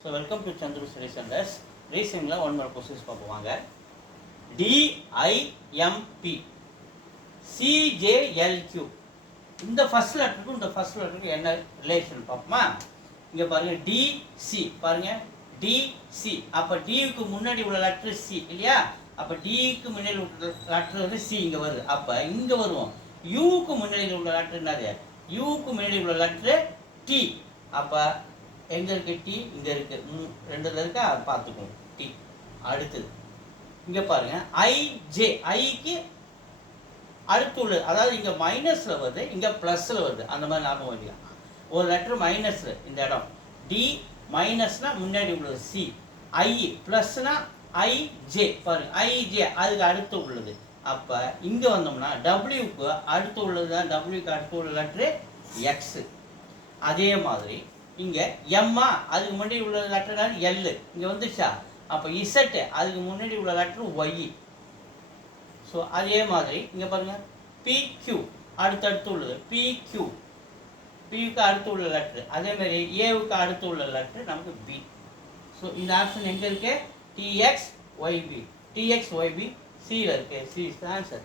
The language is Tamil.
So welcome to Chandru Study Centers. Recently, one more questions பார்ப்போங்க. DIMP CJLQ இந்த ஃபர்ஸ்ட் லெட்டருக்கும் இந்த ஃபர்ஸ்ட் லெட்டருக்கும் என்ன ரிலேஷன் பார்ப்போமா? இங்க பாருங்க DC பாருங்க DC அப்ப D க்கு முன்னாடி உள்ள லெட்டர் C இல்லையா? அப்ப D க்கு முன்னாடி உள்ள லெட்டர் வந்து C இங்க வருது. அப்ப இங்க வருவோம். U க்கு முன்னாடி உள்ள லெட்டர் என்னது? U க்கு முன்னாடி உள்ள லெட்டர் T. அப்ப எங்க இருக்கு T இங்க இருக்கு. ரெண்டுல இருக்கா பார்த்துக்கோங்க. T அடுத்து இங்க பாருங்க IJ I க்கு அடுத்து உள்ள அதாவது இங்க மைனஸ்ல வருது இங்க பிளஸ்ல வருது அந்த மாதிரி ஞாபகம் வச்சுக்கலாம். ஒரு லெட்டர் மைனஸ்ல இந்த இடம் D மைனஸ்னா முன்னாடி உள்ளது C I பிளஸ்னா IJ பாருங்க IJ அதுக்கு அடுத்து உள்ளது. அப்ப இங்க வந்தோம்னா W க்கு அடுத்து உள்ளது தான் W க்கு அடுத்து உள்ள லெட்டர் X. அதே மாதிரி இங்க M அதுக்கு முன்னாடி உள்ள லெட்டர் L இங்க வந்துச்சா அப்ப Z அதுக்கு முன்னாடி உள்ள லெட்டர் Y. ஸோ அதே மாதிரி இங்க பாருங்க PQ அடுத்தடுத்து உள்ளது PQ Pக்கு அடுத்து உள்ள லெட்டர் அதே மாதிரி ஏவுக்கு அடுத்து உள்ள லெட்டர் நமக்கு B. ஸோ இந்த ஆப்ஷன் எங்க இருக்கு TXYB TXYB C ல இருக்கு. C is the answer.